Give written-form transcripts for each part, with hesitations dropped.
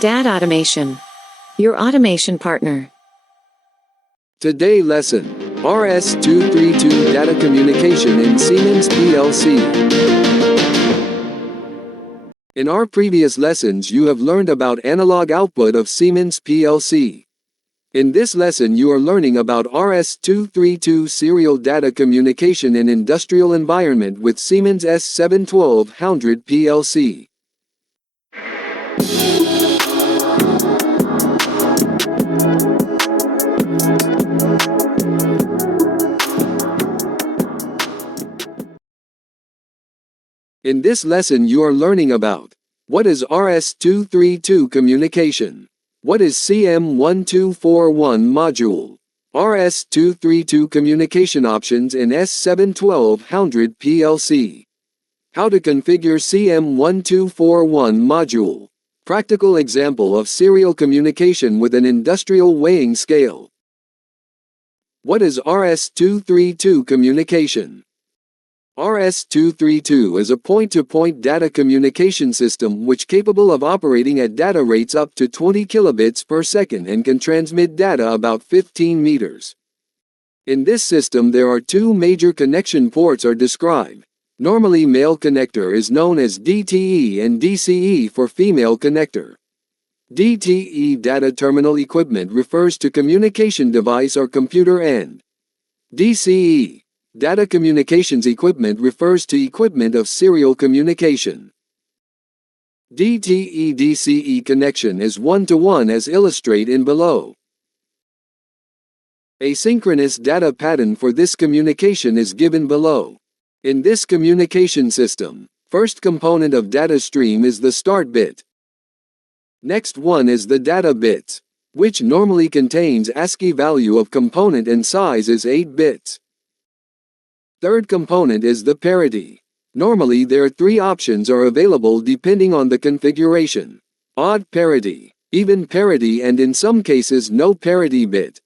DAD Automation, your automation partner. Today lesson, RS-232 data communication in Siemens PLC. In our previous lessons you have learned about analog output of Siemens PLC. In this lesson you are learning about RS-232 serial data communication in industrial environment with Siemens S7-1200 PLC. In this lesson you are learning about what is RS-232 communication, what is CM1241 module, RS-232 communication options in S7-1200 PLC, how to configure CM1241 module, practical example of serial communication with an industrial weighing scale. What is RS-232 communication? RS-232 is a point-to-point data communication system which capable of operating at data rates up to 20 kilobits per second and can transmit data about 15 meters. In this system there are two major connection ports are described. Normally male connector is known as DTE and DCE for female connector. DTE data terminal equipment refers to communication device or computer and DCE data communications equipment refers to equipment of serial communication. DTE-DCE connection is one-to-one as illustrated in below. Asynchronous data pattern for this communication is given below. In this communication system, first component of data stream is the start bit. Next one is the data bits, which normally contains ASCII value of component and size is 8 bits. Third component is the parity. Normally there are three options are available depending on the configuration. Odd parity, even parity and in some cases no parity bit.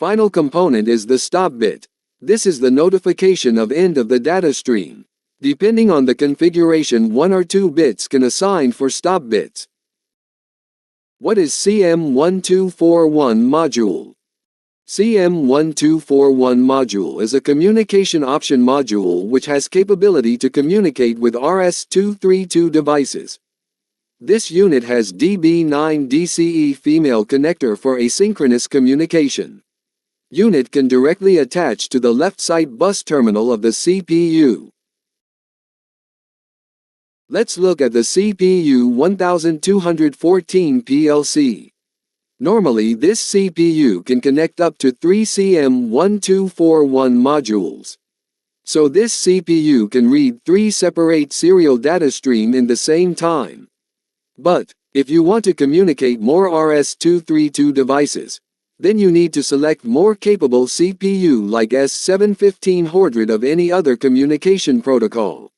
Final component is the stop bit. This is the notification of end of the data stream. Depending on the configuration 1 or 2 bits can assign for stop bits. What is CM1241 module? CM1241 module is a communication option module which has capability to communicate with RS-232 devices. This unit has DB9 DCE female connector for asynchronous communication. Unit can directly attach to the left side bus terminal of the CPU. Let's look at the CPU 1214 PLC. Normally this CPU can connect up to 3 CM1241 modules. So this CPU can read 3 separate serial data stream in the same time. But, if you want to communicate more RS-232 devices, then you need to select more capable CPU like S7-1200 of any other communication protocol.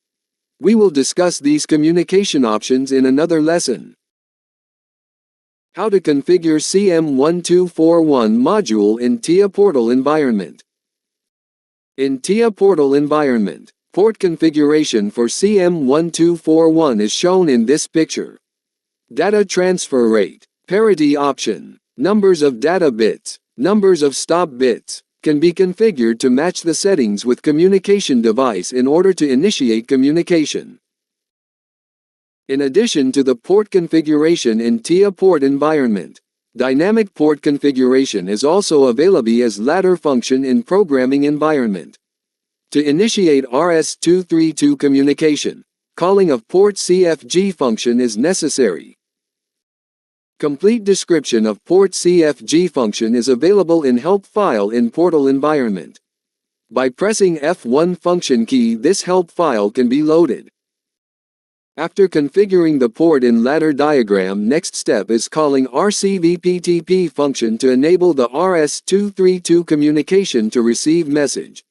We will discuss these communication options in another lesson. How to configure CM1241 module in TIA Portal environment. In TIA Portal environment, port configuration for CM1241 is shown in this picture. Data transfer rate, parity option, numbers of data bits, numbers of stop bits, can be configured to match the settings with communication device in order to initiate communication. In addition to the port configuration in TIA port environment, dynamic port configuration is also available as ladder function in programming environment. To initiate RS-232 communication, calling of port CFG function is necessary. Complete description of port CFG function is available in help file in portal environment. By pressing F1 function key, this help file can be loaded. After configuring the port in ladder diagram, next step is calling RCVPTP function to enable the RS-232 communication to receive message.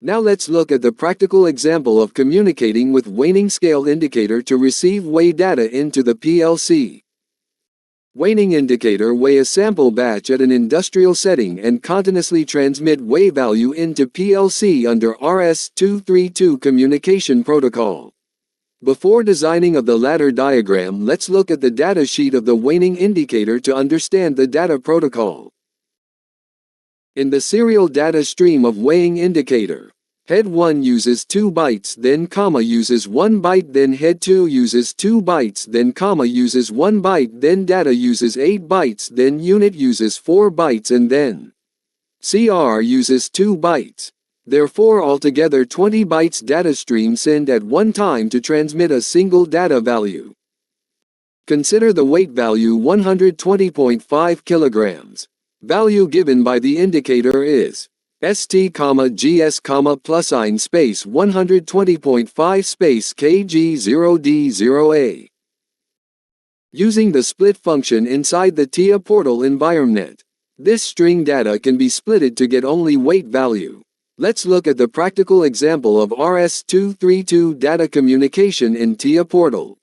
Now let's look at the practical example of communicating with waning scale indicator to receive weigh data into the PLC. Waning indicator weigh a sample batch at an industrial setting and continuously transmit weigh value into PLC under RS-232 communication protocol. Before designing of the ladder diagram, let's look at the data sheet of the waning indicator to understand the data protocol. In the serial data stream of weighing indicator, head 1 uses 2 bytes, then comma uses 1 byte, then head 2 uses 2 bytes, then comma uses 1 byte, then data uses 8 bytes, then unit uses 4 bytes, and then CR uses 2 bytes. Therefore altogether 20 bytes data stream send at one time to transmit a single data value. Consider the weight value 120.5 kilograms. Value given by the indicator is ST, GS, plus sign space 120.5 space KG0D0A. Using the split function inside the TIA portal environment, this string data can be splitted to get only weight value. Let's look at the practical example of RS-232 data communication in TIA portal.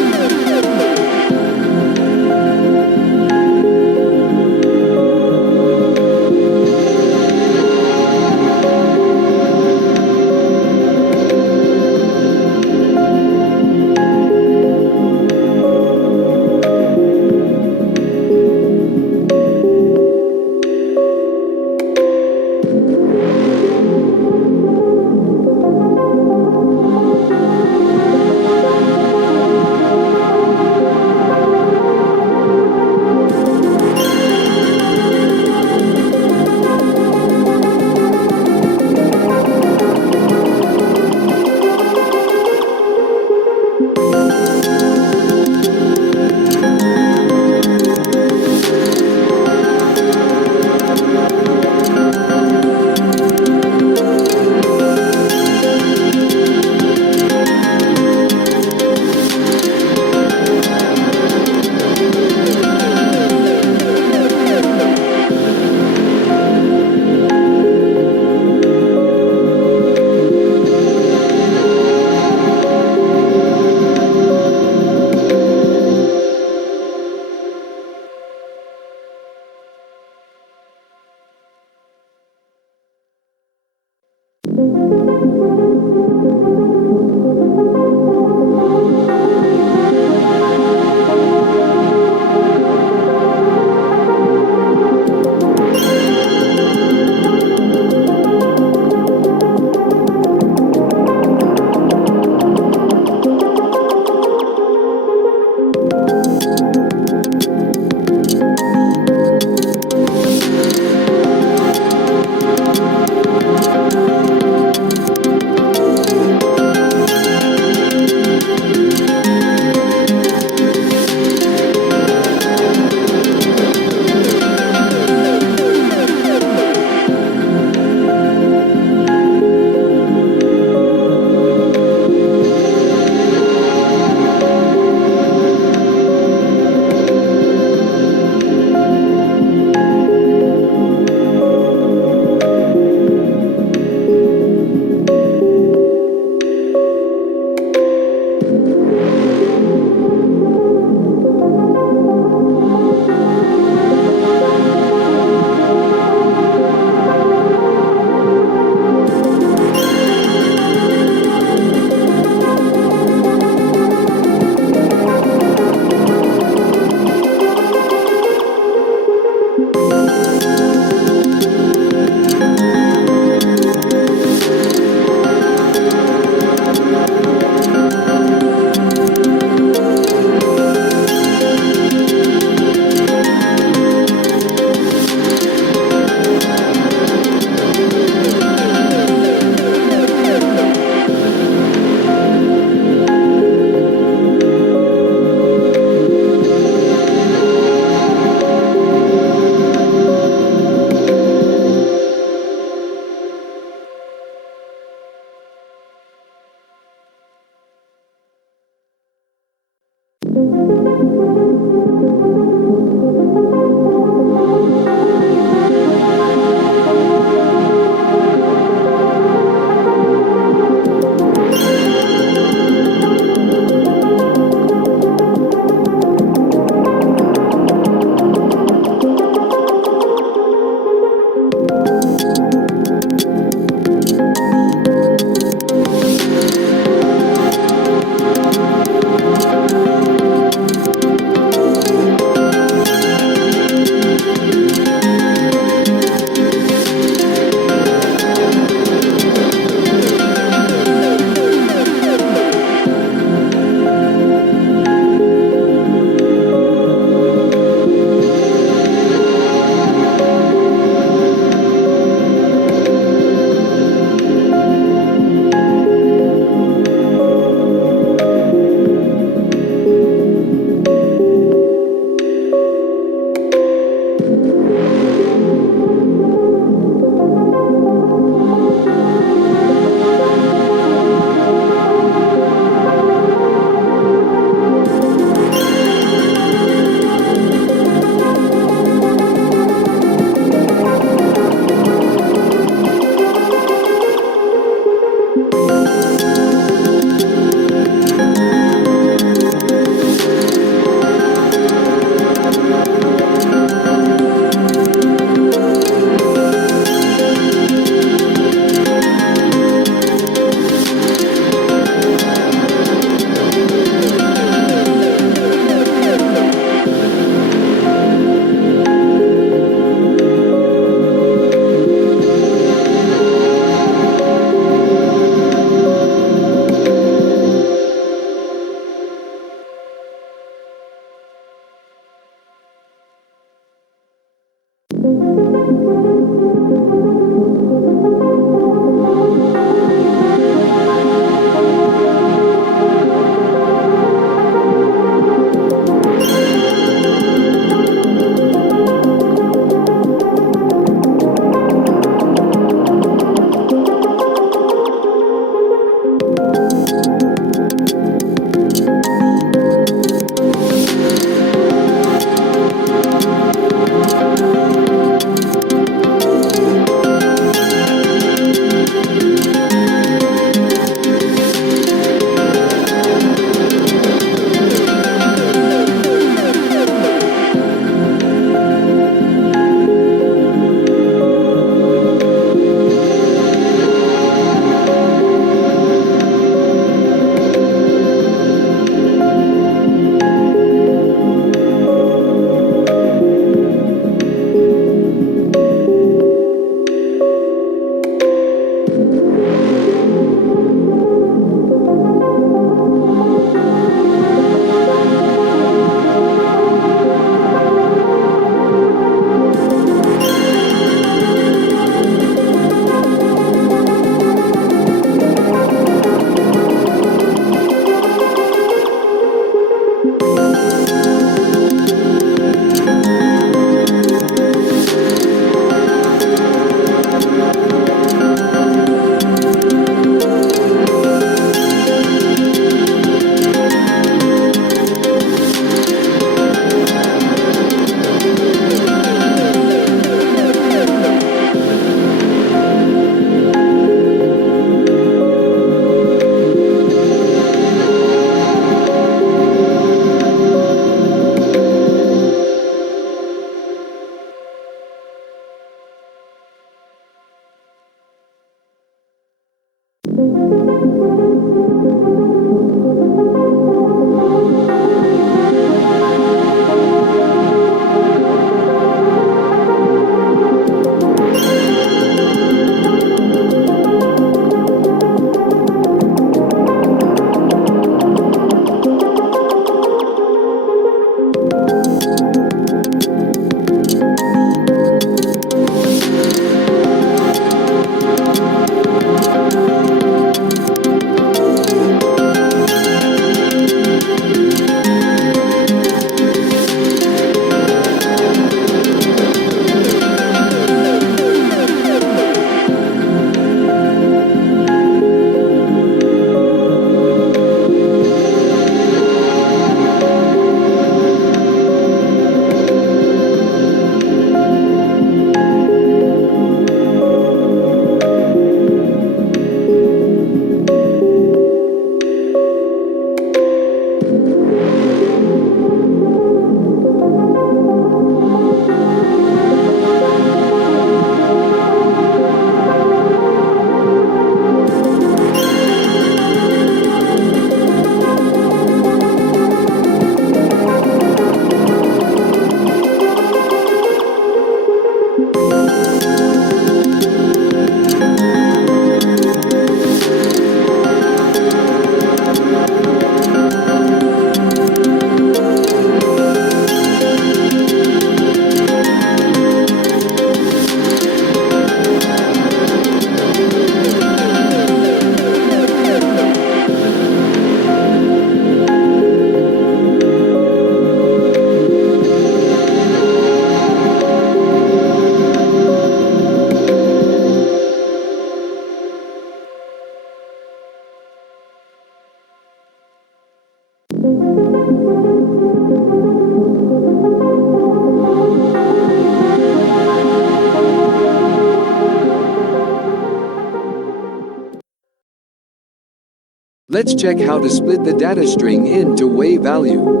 Let's check how to split the data string into wave value.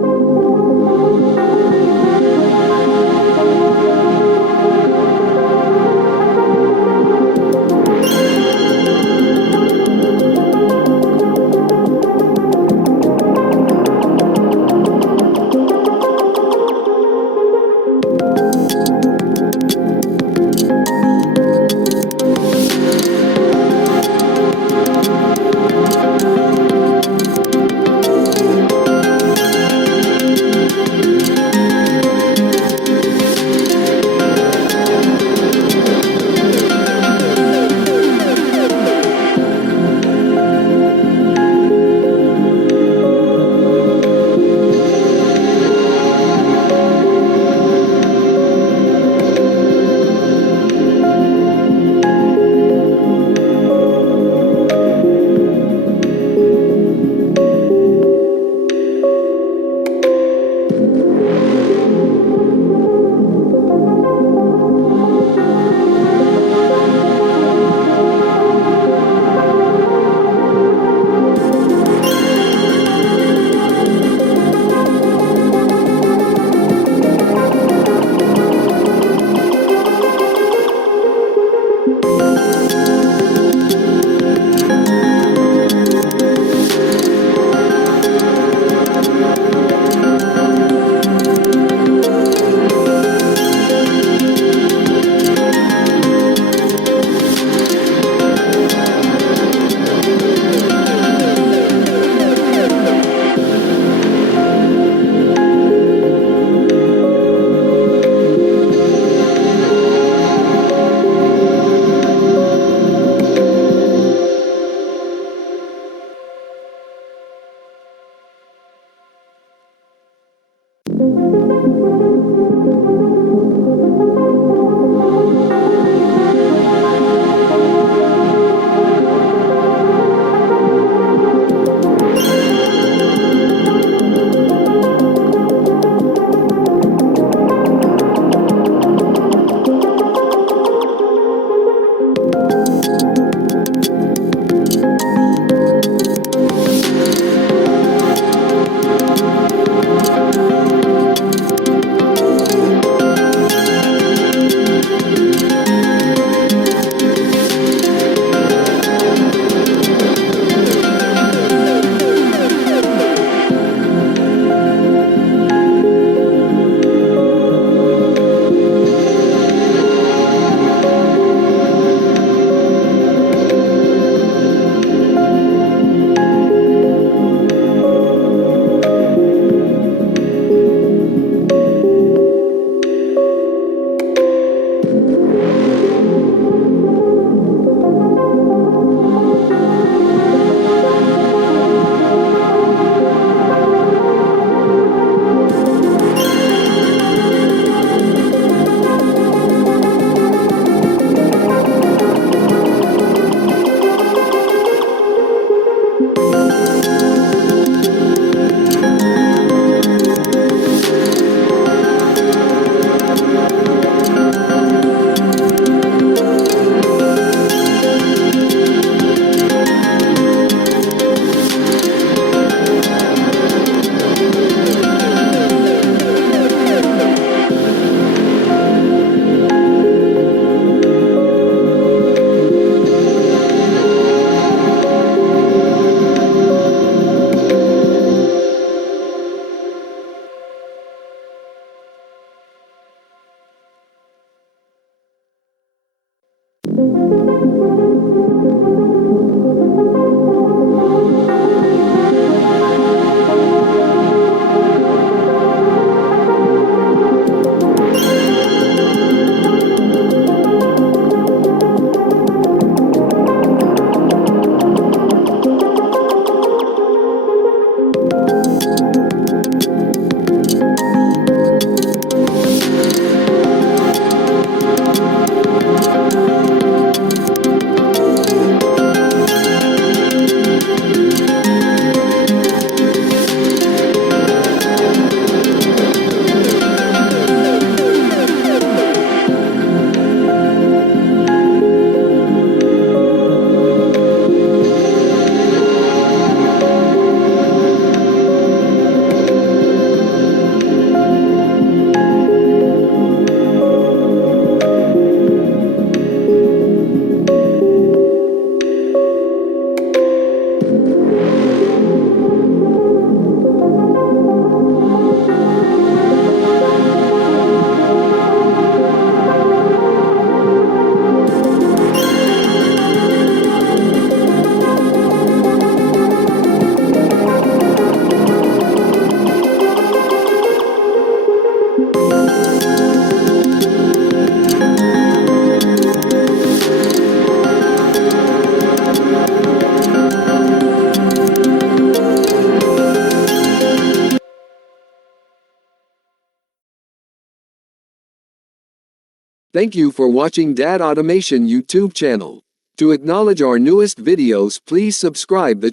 Thank you for watching Dad Automation YouTube channel. To acknowledge our newest videos, please subscribe the